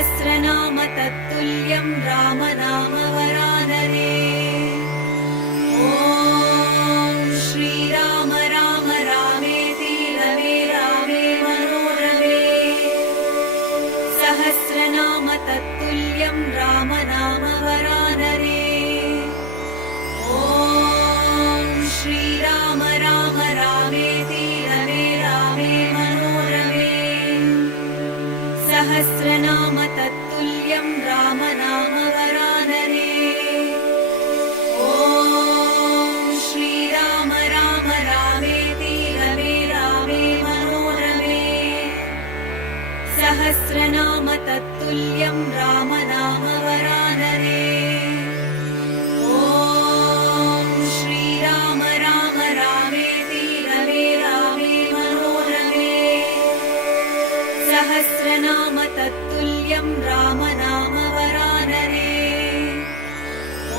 सहस्रनाम तत्तुल्यं रामनाम वरानरे। ॐ श्रीराम राम रामेति रमे रामे मनोरमे। सहस्रनाम तत्तुल्यं रामनाम वरानरे। ॐ श्रीराम राम रामेति रमे रामे मनोरमे। सहस्रनाम तत्तुल्यं रामनाम वरानरे। ॐ श्रीराम राम रामेति रमे रामे मनोरमे। सहस्रनाम तत्तुल्यं रामनाम वरानरे। ॐ श्रीराम राम रामेति रमे रामे मनोरमे। सहस्रनाम तत्तुल्यं रामनाम वरानरे।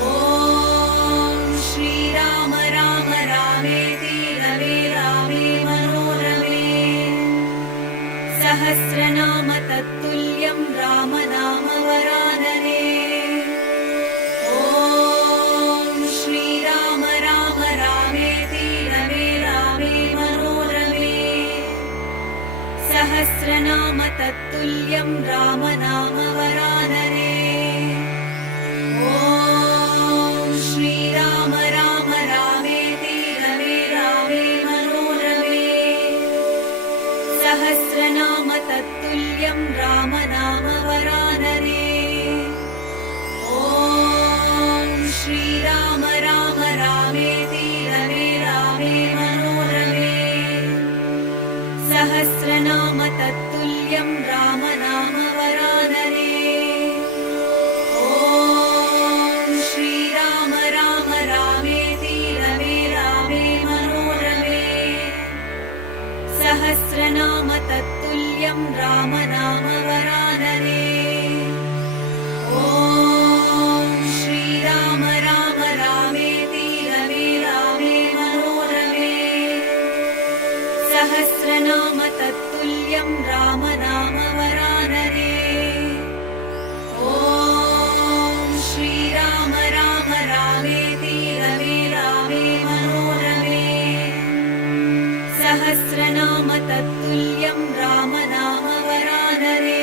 ॐ श्रीराम राम रामेति रमे रामे मनोरमे। सहस्रनाम तत्तुल्यं रामनाम वरानरे। ॐ श्रीराम राम रामेति रमे रामे मनोरमे। सहस्रनाम तत्तुल्यं रामनाम वरानरे। ॐ श्रीराम राम रामेति रमे रामे मनोरमे। सहस्रनाम तत्तुल्यं रामनाम वरानरे। ॐ श्रीराम राम रामेति रमे रामे मनोरमे। सहस्रनाम तत्तुल्यं रामनाम वरानरे। ॐ श्रीराम राम रामेति रमे रामे मनोरमे। सहस्रनाम तत्तुल्यं रामनाम वरानरे। ॐ श्रीराम राम रामेति रमे रामे मनोरमे। सहस्रनाम तत्तुल्यं रामनाम वरानरे। ॐ श्रीराम राम रामेति रमे रामे मनोरमे। सहस्रनाम तत्तुल्यं रामनाम वरानरे।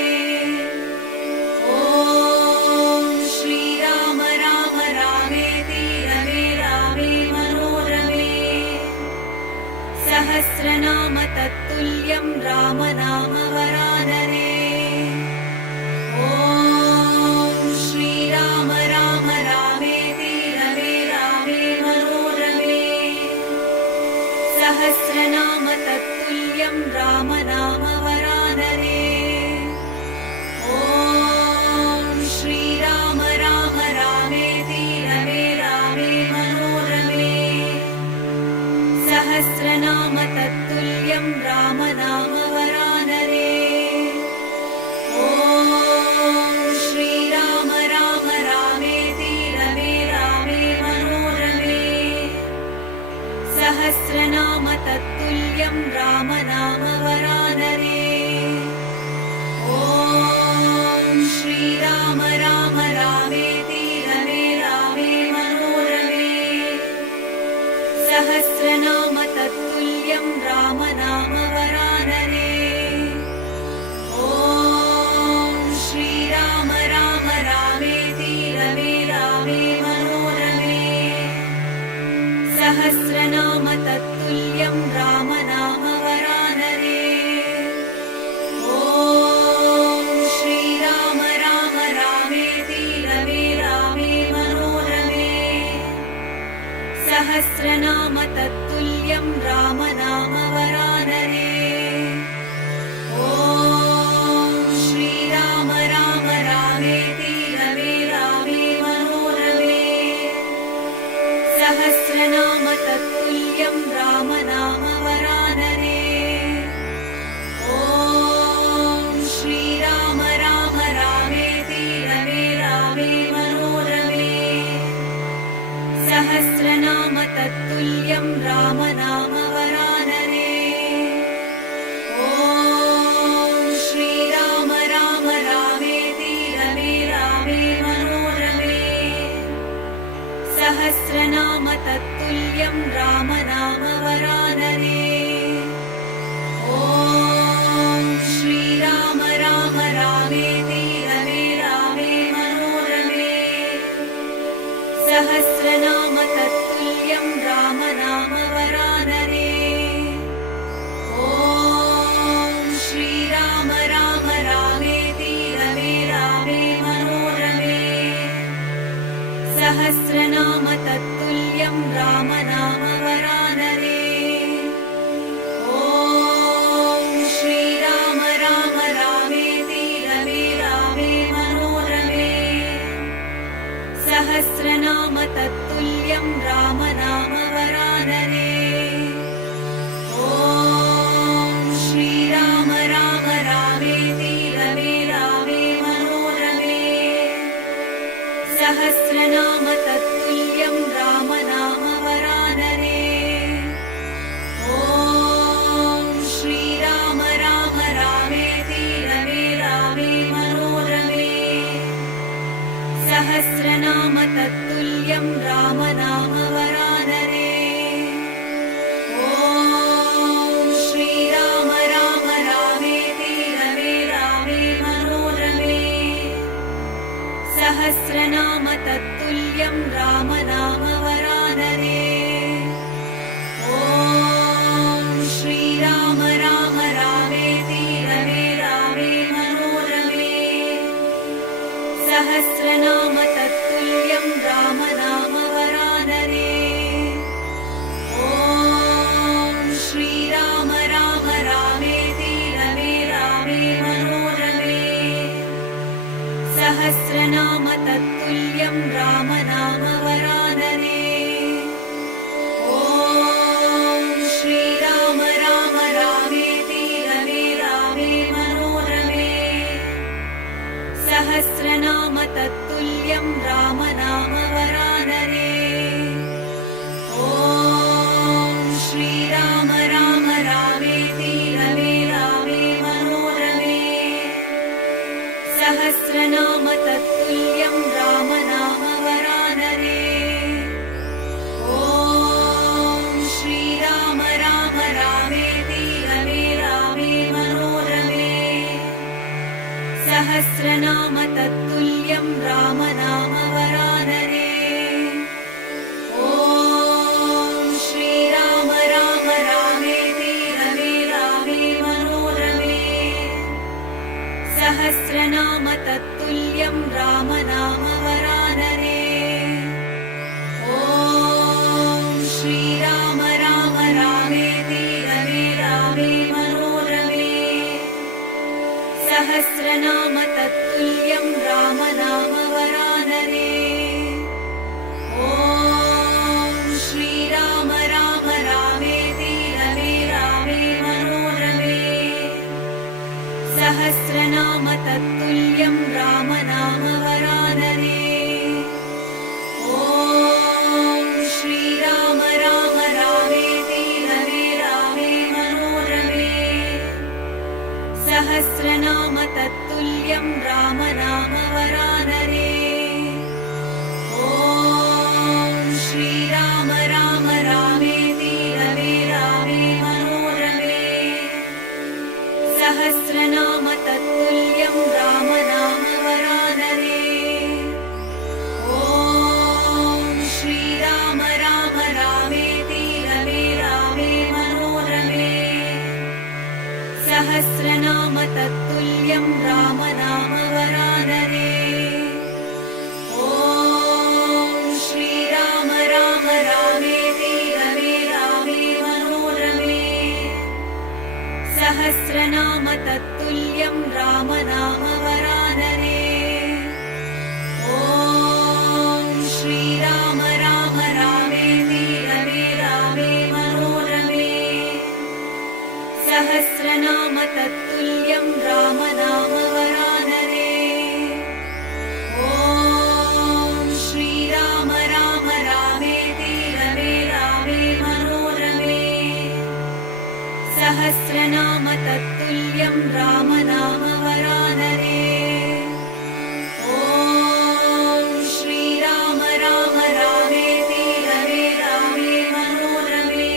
सहस्रनाम तत्तुल्यं राम नाम वरानरे। ॐ श्रीराम राम रामेति रमे रामे मनोरमे। सहस्रनाम तत्तुल्यं राम नाम वरानरे। ॐ श्रीराम राम रामेति रमे रामे मनोरमे। सहस्रनाम तत्तुल्यं राम नाम वरानरे। ॐ श्रीराम राम रामेति रमे रामे मनोरमे। सहस्रनाम तत्तुल्यं राम नाम वरानरे। ॐ श्रीराम राम रामेति रमे रामे मनोरमे। सहस्रनाम तत्तुल्यं राम नाम वरानरे। ॐ श्रीराम राम रामेति रमे रामे मनोरमे। सहस्रनाम तत्तुल्यं राम नाम वरानरे। ॐ श्रीराम राम रामेति रमे रामे मनोरमे। सहस्रनाम तत्तुल्यं राम नाम वरानरे। ॐ श्रीराम राम रामेति रमे रामे मनोरमे। सहस्रनाम तत्तुल्यं राम नाम वरानरे। ॐ श्रीराम राम रामेति रमे रामे मनोरमे। सहस्रनाम तत्तुल्यं राम नाम वरानरे। ॐ श्रीराम राम रामेति रमे रामे मनोरमे। सहस्रनाम तत्तुल्यं राम नाम वरानरे। ॐ श्रीराम राम रामेति रमे रामे मनोरमे। सहस्रनाम तत्तुल्यं राम नाम वरानरे। ॐ श्रीराम राम रामेति रमे रामे मनोरमे। सहस्रनाम तत्तुल्यं राम नाम वरानरे। ॐ श्रीराम राम रामेति रमे रामे मनोरमे। सहस्रनाम तत्तुल्यं राम नाम वरानरे। ॐ श्रीराम राम रामेति रमे रामे मनोरमे। सहस्रनाम तत्तुल्यं राम नाम वरानरे। ॐ श्रीराम राम रामेति रमे रामे मनोरमे। सहस्रनाम तत्तुल्यं राम नाम वरानरे। ॐ श्रीराम राम रामेति रमे रामे मनोरमे। सहस्रनाम तत्तुल्यं राम नाम वरानरे। ॐ श्रीराम राम रामेति रमे रामे मनोरमे। सहस्रनाम तत्तुल्यं राम नाम वरानरे। ॐ श्रीराम राम रामेति रमे रामे मनोरमे।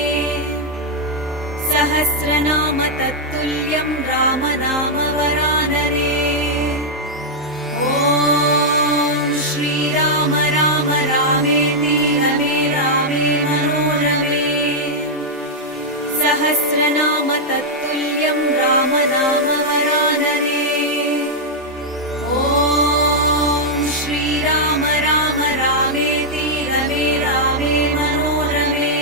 सहस्रनाम तत्तुल्यं राम नाम वरानरे। ॐ श्रीराम राम रामेति रमे रामे मनोरमे। सहस्रनाम तत्तुल्यं राम नाम वरानरे। ॐ श्रीराम राम रामेति रमे रामे मनोरमे।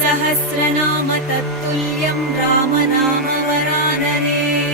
सहस्रनाम तत्तुल्यं राम नाम वरानरे।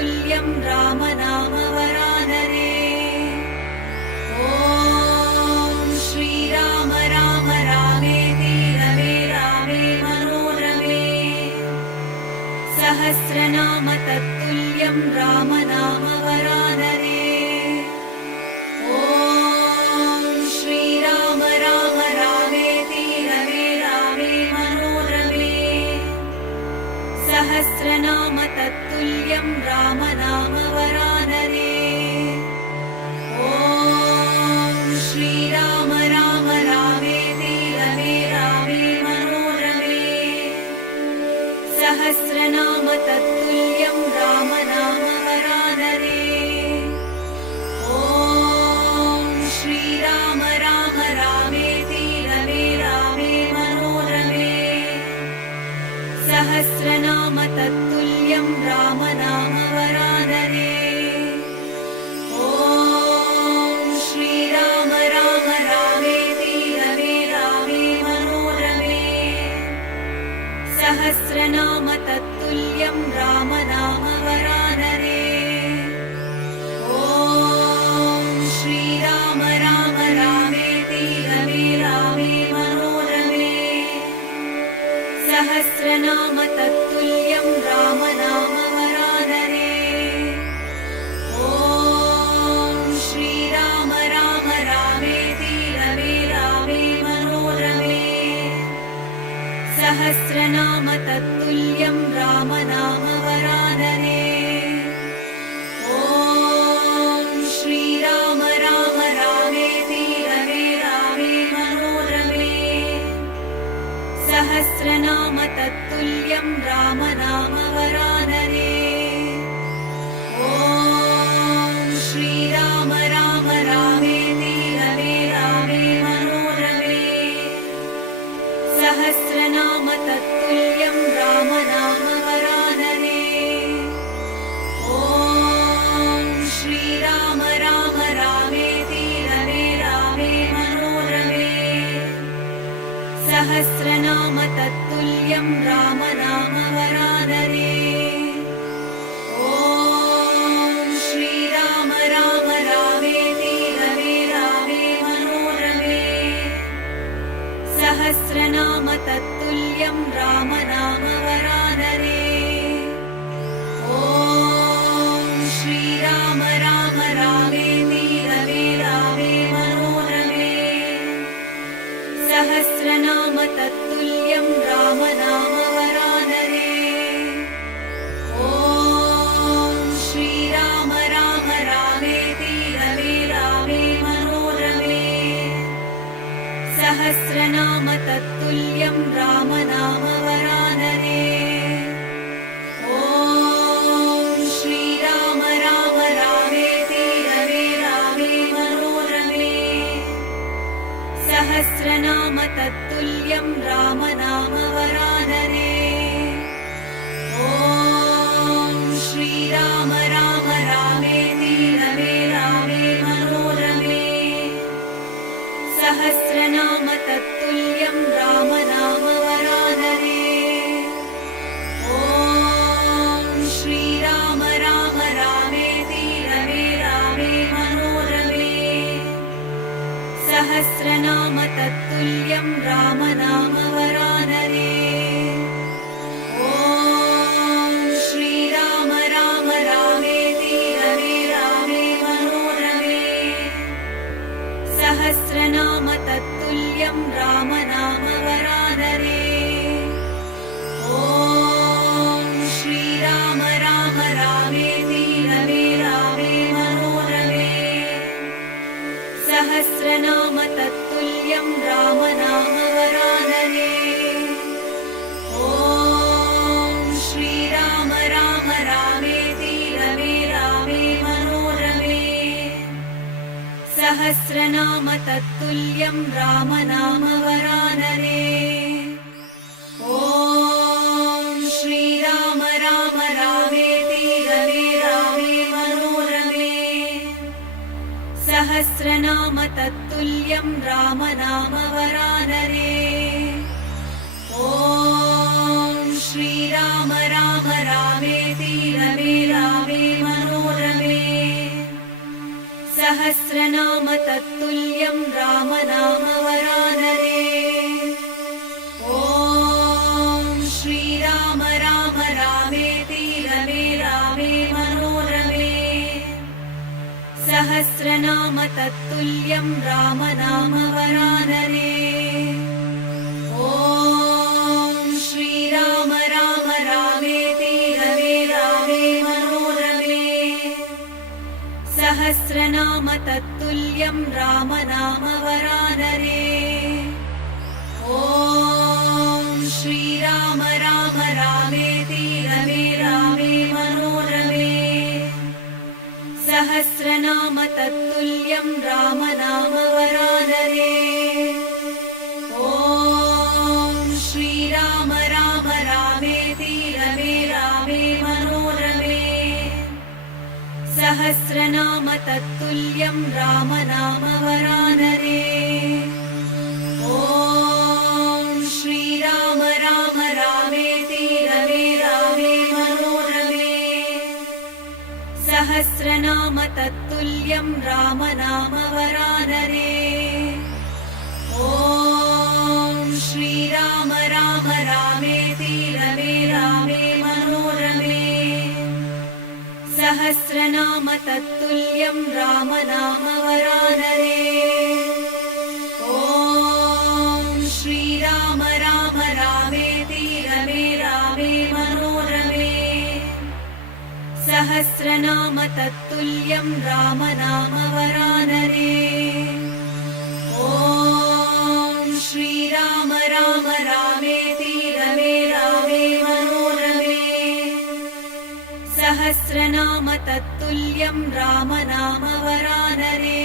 तत्तुल्यं राम नाम वरानरे। ॐ श्रीराम राम रामेति रमे रामे मनोरमे। सहस्रनाम तत्तुल्यं राम नाम वरानरे। ॐ श्रीराम राम रामेति रमे रामे मनोरमे। सहस्रनाम तत्तुल्यं राम नाम वरानरे। ॐ श्रीराम राम रामेति रमे रामे मनोरमे। सहस्रनाम तत्तुल्यं राम नाम वरानरे। ॐ श्रीराम राम रामेति रमे रामे मनोरमे। सहस्रनाम तत्तुल्यं राम नाम वरानरे। ॐ श्रीराम राम रामेति रमे रामे मनोरमे। सहस्रनाम तत्तुल्यं राम नाम वरानरे। ॐ श्रीराम राम रामेति रमे रामे मनोरमे। सहस्रनाम तत्तुल्यं राम नाम वरानरे। ॐ श्रीराम राम रामेति रमे रामे मनोरमे। सहस्रनाम तत्तुल्यं राम नाम वरानरे। ॐ श्रीराम राम रामेति रमे रामे मनोरमे। सहस्रनाम तत्तुल्यं राम नाम वरानरे। ॐ श्रीराम राम रामेति रमे रामे मनोरमे। सहस्रनाम तत्तुल्यं राम नाम वरानरे। ॐ श्रीराम राम रामेति रमे रामे मनोरमे। सहस्रनाम तत्तुल्यं राम नाम वरानरे। ॐ श्रीराम राम रामेति रमे रामे मनोरमे। सहस्रनाम तत्तुल्यं राम नाम वरानरे। ॐ श्रीराम राम रामेति रमे रामे मनोरमे। सहस्रनाम तत्तुल्यं राम नाम वरानरे। ॐ श्रीराम राम रामेति रमे रामे मनोरमे। सहस्रनाम तत्तुल्यं राम नाम वरानरे। ॐ श्रीराम राम रामेति रमे रामे मनोरमे। सहस्रनाम तत्तुल्यं राम नाम वरानरे। ॐ श्रीराम राम रामेति रमे रामे मनोरमे। सहस्रनाम तत्तुल्यं राम नाम वरानरे। ॐ श्रीराम राम रामेति रमे रामे मनोरमे। सहस्रनाम तत्तुल्यं राम नाम वरानरे। ॐ श्रीराम राम रामेति रमे रामे मनोरमे। सहस्रनाम तत्तुल्यं राम नाम वरानरे। ॐ श्रीराम राम रामेति रमे रामे मनोरमे। सहस्रनाम तत्तुल्यं राम नाम वरानरे। ॐ श्रीराम राम रामेति रमे रामे मनोरमे। सहस्रनाम तत्तुल्यं राम नाम वरानरे। ॐ श्रीराम राम रामेति रमे रामे मनोरमे। सहस्रनाम तत्तुल्यं राम नाम वरानरे। ॐ श्रीराम राम रामेति रमे रामे सहस्रनाम तत्तुल्यं रामनाम वरानरे। ॐ श्रीराम राम रामेति रमे रामे मनोरमे। सहस्रनाम तत्तुल्यं रामनाम वरानरे। ॐ श्रीराम राम रामेति रमे रामे मनोरमे। सहस्रनाम तत्तुल्यं रामनाम वरानरे। ॐ श्रीराम राम रामेति रमे रामे मनोरमे। सहस्रनाम तत्तुल्यं रामनाम वरानरे। ॐ श्रीराम राम रामेति रमे रामे मनोरमे। सहस्रनाम तत्तुल्यं रामनाम वरानरे। ॐ श्रीराम राम रामेति रमे रामे मनोरमे। सहस्रनाम तत्तुल्यं रामनाम वरानरे। ॐ श्रीराम राम रामेति रमे रामे मनोरमे। सहस्रनाम तत्तुल्यं रामनाम वरानरे। ॐ श्रीराम राम रामेति रमे रामे मनोरमे। सहस्रनाम तत्तुल्यं रामनाम वरानरे। ॐ श्रीराम राम रामेति रमे रामे मनोरमे। सहस्रनाम तत्तुल्यं रामनाम वरानरे।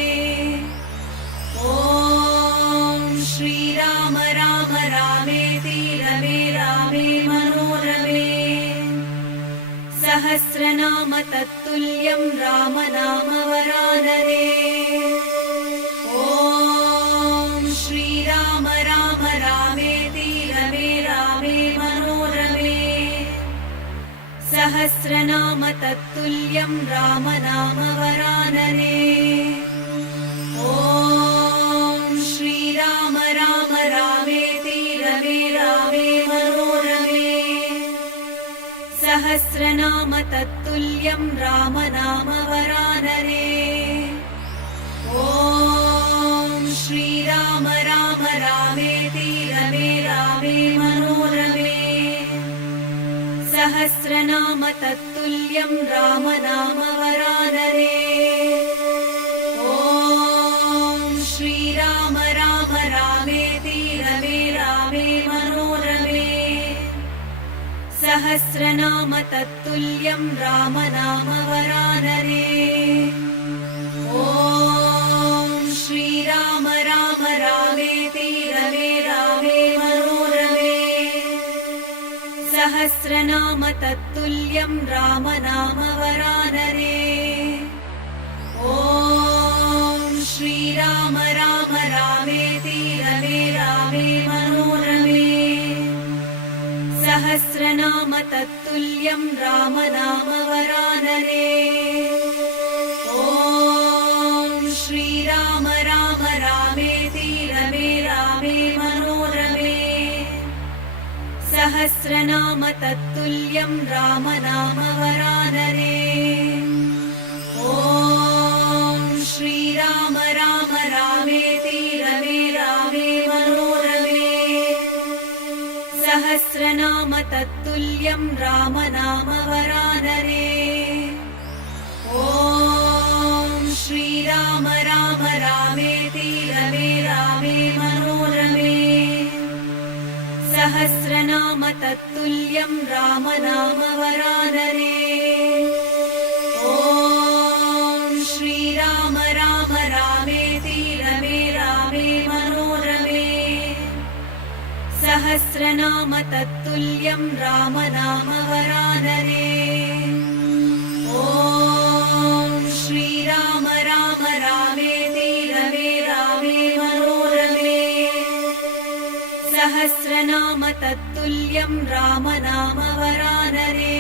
ॐ श्रीराम राम रामेति रमे रामे मनोरमे। सहस्रनाम तत्तुल्यं रामनाम वरानरे। ॐ श्रीराम राम रामेति रमे रामे मनोरमे। सहस्रनाम तत्तुल्यं रामनाम वरानरे। ॐ श्रीराम राम रामेति रमे रामे मनोरमे। सहस्रनाम तत्तुल्यं रामनाम वरानरे। ॐ श्रीराम राम रामेति रमे रामे मनोरमे। सहस्रनाम तत्तुल्यं रामनाम वरानरे। ॐ श्रीराम राम रामेति रमे रामे मनोरमे। सहस्रनाम तत्तुल्यं रामनाम वरानरे। ॐ श्रीराम राम रामेति रमे रामे मनोरमे। सहस्रनाम तत्तुल्यं रामनाम वरानरे। ॐ श्रीराम राम रामेति रमे रामे मनोरमे। सहस्रनाम तत्तुल्यं रामनाम वरानरे। ॐ श्रीराम राम रामेति रमे रामे मनोरमे। सहस्रनाम तत्तुल्यं रामनाम वरानरे। ॐ श्रीराम राम रामेति रमे रामे मनोरमे। सहस्रनाम तत्तुल्यं रामनाम वरानरे। ॐ श्रीराम राम रामेति रमे रामे मनोरमे। सहस्रनाम तत्तुल्यं रामनाम वरानरे। ॐ श्रीराम राम रामेति रमे रामे मनोरमे। सहस्रनाम तत्तुल्यं रामनाम वरानरे। ॐ श्रीराम राम रामेति रमे रामे मनोरमे। सहस्रनाम तत्तुल्यं रामनाम वरानरे।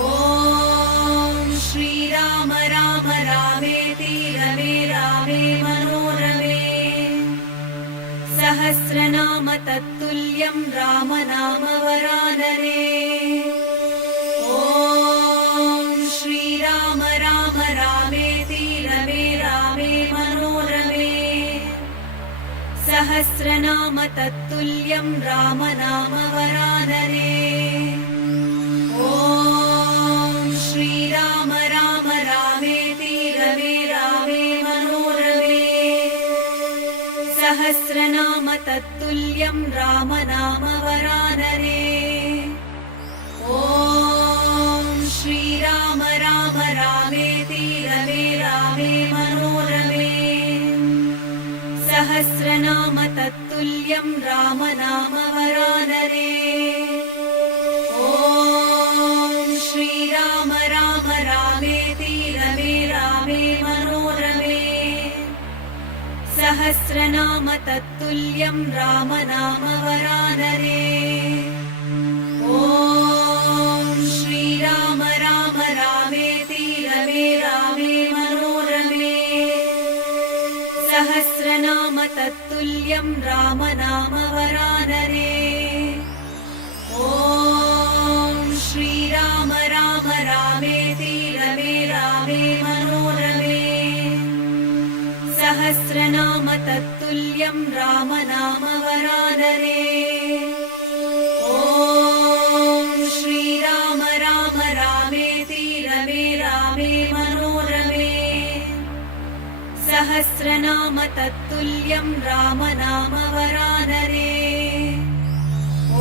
ॐ श्रीराम राम रामेति रमे रामे मनोरमे सहस्रनाम तत्तुल्यं रामनाम वरानने ॐ श्रीराम राम रामेति रमे रामे मनोरमे सहस्रनाम तत्तुल्यं रामनाम वरानने ॐ श्रीराम राम रामेति रमे रामे मनोरमे सहस्रनाम तत्तुल्यं रामनाम वरानने ॐ श्रीराम राम रामेति रमे रामे मनोरमे सहस्रनाम तत्तुल्यं रामनाम वरानने ॐ श्रीराम राम रामेति रमे रामे मनोरमे सहस्रनाम तत्तुल्यं रामनाम वरानने ॐ श्रीराम राम रामेति रमे रामे मनोरमे सहस्रनाम तत्तुल्यं रामनाम वरानने ॐ श्रीराम राम रामेति रमे रामे मनोरमे सहस्रनाम तत्तुल्यं रामनाम वरानने ॐ श्रीराम राम रामेति रमे रामे मनोरमे सहस्रनाम तत्तुल्यं रामनाम वरानने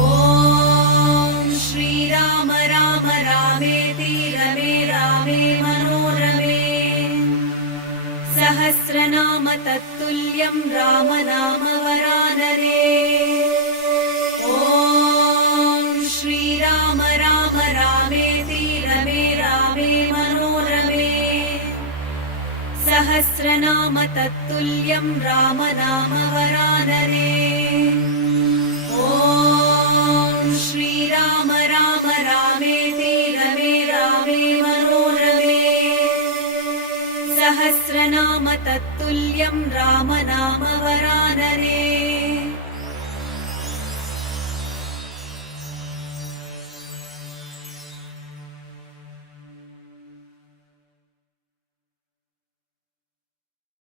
ॐ श्रीराम राम रामेति रमे रामे मनोरमे सहस्रनाम तत्तुल्यं रामनाम वरानने ॐ श्रीराम राम रामेति रमे रामे मनोरमे सहस्रनाम तत्तुल्यं रामनाम वरानने ॐ श्रीराम राम रामेति रमे रामे मनोरमे सहस्रनाम तत्तुल्यं रामनाम वरानने